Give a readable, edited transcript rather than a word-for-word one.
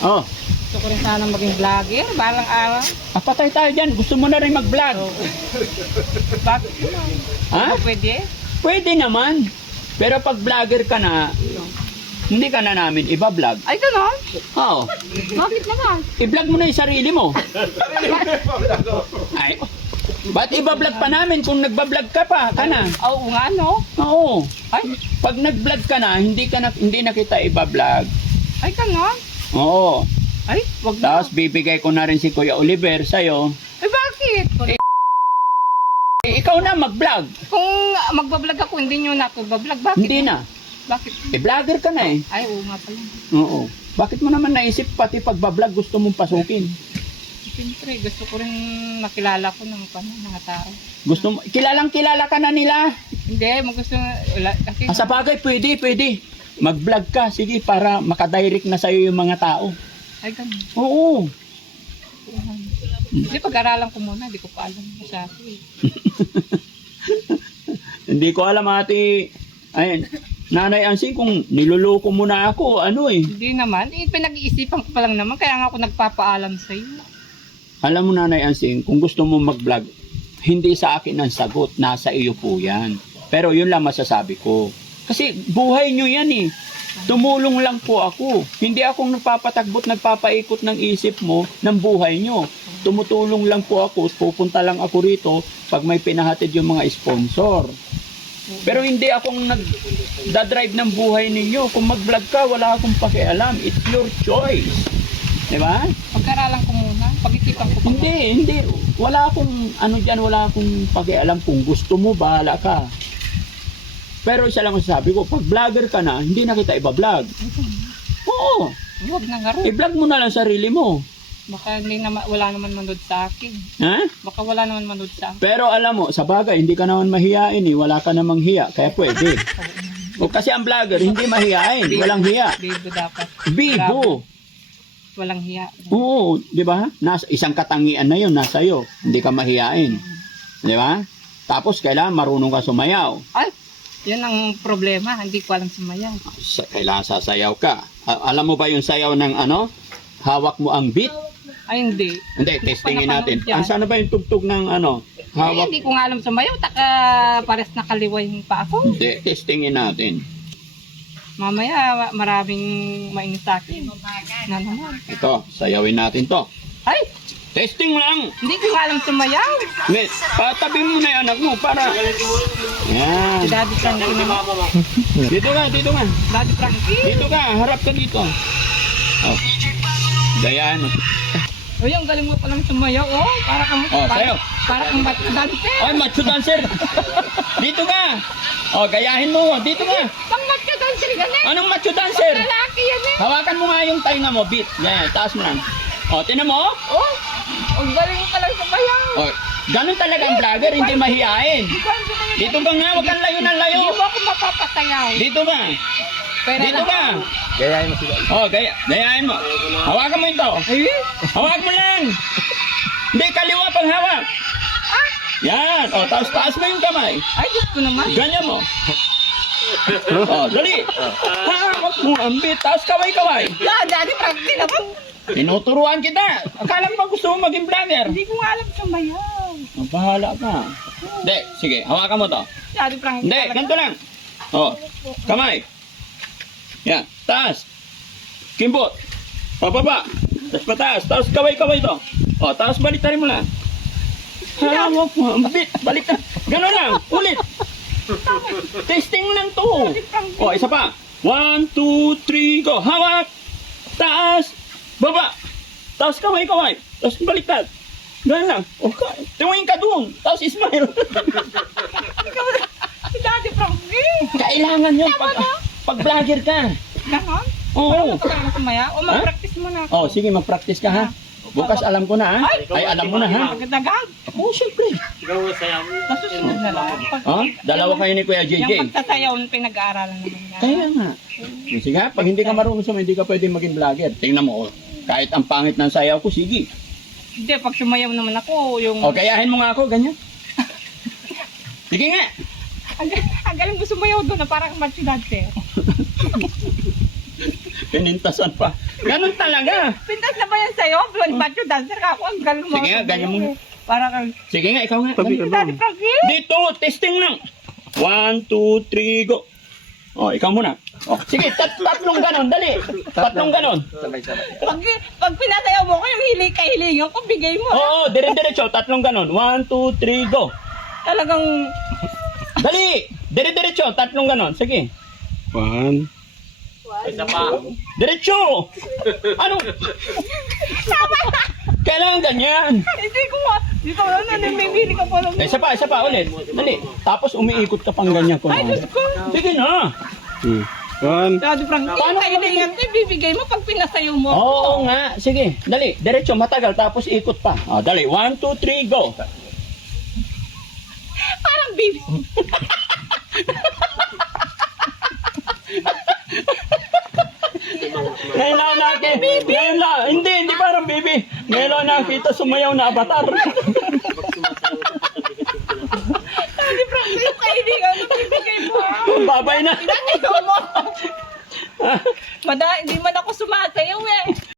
Oh, Gusto ko rin sana maging vlogger, balang araw. patay tayo dyan. Gusto mo na rin mag-vlog. Bakit naman? Ha? Ano pwede? Pwede naman. Pero pag vlogger ka na, hindi ka na namin iba-vlog. Ay, gano'n? Oo. Bakit naman? I-vlog mo na yung sarili mo. Ay, ba't iba-vlog pa namin kung nagba-vlog ka pa? Ka na. Oo nga, no? Oo. Ay, Pag nag-vlog ka na, hindi na kita iba-vlog. ay, gano'n? Oo. Ay, wag na. Tapos bibigay ko na rin si Kuya Oliver sa'yo. Ay, bakit? Ikaw na mag-vlog. Kung magbablog ako, hindi nyo na ako bablog. Bakit? Hindi na. Bakit? Vlogger ka na eh. Ay, oo nga pala. Oo. Bakit mo naman naisip pati pag-vlog gusto mong pasukin? Siyempre, gusto ko rin makilala ko ng mga tao. Gusto mo, kilala ka na nila. Hindi, gusto kasi Sa bagay, pwede. Mag-vlog ka, sige, para makadirect na sa'yo yung mga tao. ay ganun. Oo. Hindi, pag-aralan ko muna, hindi ko pa alam masyado eh. Hindi ko alam, ate. Ayun. Nanay Ansing, kung niloloko mo na ako, ano eh. Hindi naman, pinag-iisipan ko pa lang naman, kaya nga ako nagpapaalam sa iyo. Alam mo, Nanay Ansing, kung gusto mo mag-vlog, hindi sa akin ang sagot, nasa iyo po yan. Pero yun lang masasabi ko. Kasi buhay nyo yan eh. Tumulong lang po ako. Hindi akong nagpapatagbot, nagpapaikot ng isip mo ng buhay nyo. Tumutulong lang po ako, pupunta lang ako rito pag may pinahatid yung mga sponsor. Pero hindi akong nagdadrive ng buhay ninyo. Kung mag-vlog ka, wala akong pakialam. It's your choice. Diba? Pag-aralan ko muna, pag-isipan ko pa muna. Hindi. Wala akong, wala akong pakialam. Kung gusto mo, bahala ka. Pero isa lang ang sabi ko, pag vlogger ka na, hindi na kita iba-vlog. Oo. Huwag na nga rin. I-vlog mo na lang sarili mo. Baka wala naman manood sa akin. Ha? Baka wala naman manood sa akin. Pero alam mo, sa bagay, hindi ka naman mahiyain eh. Wala ka namang hiya. Kaya pwede. O kasi ang vlogger, hindi mahiyain. Walang hiya. Bibo dapat. Bibo. Walang hiya. Oo, di ba? Isang katangian na yun, nasa iyo. Hindi ka mahiyain. Di ba? Tapos kailangan marunong ka sumayaw. Ay, yan ang problema. Hindi ko alam sumayaw. Kailangan sasayaw ka. Alam mo ba yung sayaw ng ano? Hawak mo ang beat? Ay, hindi. Hindi, testingin natin. napanood yan. Sana ba yung tugtog ng ano? Ay, Hawak? hindi ko nga alam sumayaw. Pares nakaliway pa ako. Hindi, testingin natin. Mamaya, maraming mainit sa akin. Na naman. Ito, sayawin natin to. Ay, Testing lang! hindi ko nga alam sumayaw. Miss, patabi mo na yung anak mo para... Yan. Si Daddy Frankie naman. Dito ka. Daddy Frankie. Dito ka, harap ka dito. Oh. Dayan. Uy, ang galing mo palang sumayaw. Oh, para kang sayaw. para kang dancer. Ay, macho dancer. Dito ka. Oh, gayahin mo. Dito ka. Pang matcha dancer ka na. Anong macho dancer? Lalaki yan eh. Hawakan mo nga yung tainga mo, beat. Yan, taas mo lang. Oh, tinan mo. Oh, ang galing mo palang sumayaw. Oh, ganun talaga ang vlogger, hindi mahihain. Dito ka nga, huwag kang layo ng layo. Hindi mo ako mapapasayaw. Dito ka. Pera Dito lang. ka. Gayahin mo sila. Oh, gayahin mo. Hawakan mo ito. Hawak mo lang. Hindi, kaliwa pang hawak. Yan. Oh, taas mo yung kamay. Ay, gusto naman. Ganyan mo. Oh, dali. Hawak mo ang bit. Taas kaway-kaway. Daddy Frankie naman. Tinuturuan kita. Akala mo ba gusto mo maging vlogger? Hindi ko nga alam sumayaw. Oh, bahala ka. Hindi, sige. Hawakan mo to. Daddy Frankie. Hindi, ganito lang. Oh, kamay. Yan, taas. Kimbot. Pababa. Tapos pataas. Tapos kaway-kaway to. O, tapos baliktarin mo lang. Hawak mo. Bit, balik ka. Gano'n lang. Ulit. Testing lang to. O, isa pa. 1, 2, 3, go. Hawak. Taas. Baba. Tapos kaway-kaway. Tapos baliktad. Gano'n lang. O, tingin ka doon. Tapos smile. Si Daddy Frankie. Kailangan yun pag vlogger ka. Ganon? Oo. Ano ka sumaya? O mag-practice mo na. Oh, sige, mag-practice ka ha. Bukas alam ko na ha. Ay, alam mo na ha. Magdagag. Oo, siyempre. Nasusunod na lang. Oh, dalawa kayo ni Kuya Yung JJ. pagsasayaw, pinag-aaralan naman yan. Kaya nga. Sige ha, pag hindi ka marunong sumayaw, hindi ka pwedeng maging vlogger. Tingnan mo, oh. Kahit ang pangit ng sayaw ko, sige. Hindi, pag sumayaw naman ako, yung... O, gayahin mo nga ako, ganyan. Sige nga. Ang galing mo sumayaw doon na parang macho dancer. Pinintasan pa. Ganun talaga. Pintas na ba yan sa'yo? Macho dancer ka ako. Ang galing mo. Sige nga, ganyan mo. Para kang... Sige nga, ikaw nga. Tabi Dali. ka Daddy Frankie! Dito, testing lang. 1, 2, 3, go. Oh, ikaw muna. Oh, sige, tatlong ganon, dali. Tatlong ganon. Pag pinasayaw mo ko, yung hiling ko, bigay mo. Oo, dire-diretso, tatlong ganon. 1, 2, 3, go. Talagang... Dali! Dire-diretso, tatlong ganon. Sige. 1. Diretso! Ano? Kailangan ganyan. Hindi ko nga. Hindi ko alam na namimili ka pa lang. Isa pa, ulit. Dali. Tapos umiikot ka pang ganyan ko. Ay, Diyos ko. Sige na. 1. Daddy Frankie, Paano kahilingan ko, bibigay mo pag pinasayaw mo. Oo nga. Sige, dali. Diretso, matagal. Tapos ikot pa. Oh, dali. 1, 2, 3, go. Parang bibi. Ngayon lang nakita. Ngayon lang. Hindi parang baby. Ngayon lang nakita sumayaw na avatar. Daddy Frankie, yung kahilingan ko, bibigay mo. Babay na. Pinasayaw mo. Hindi man ako sumasayaw eh.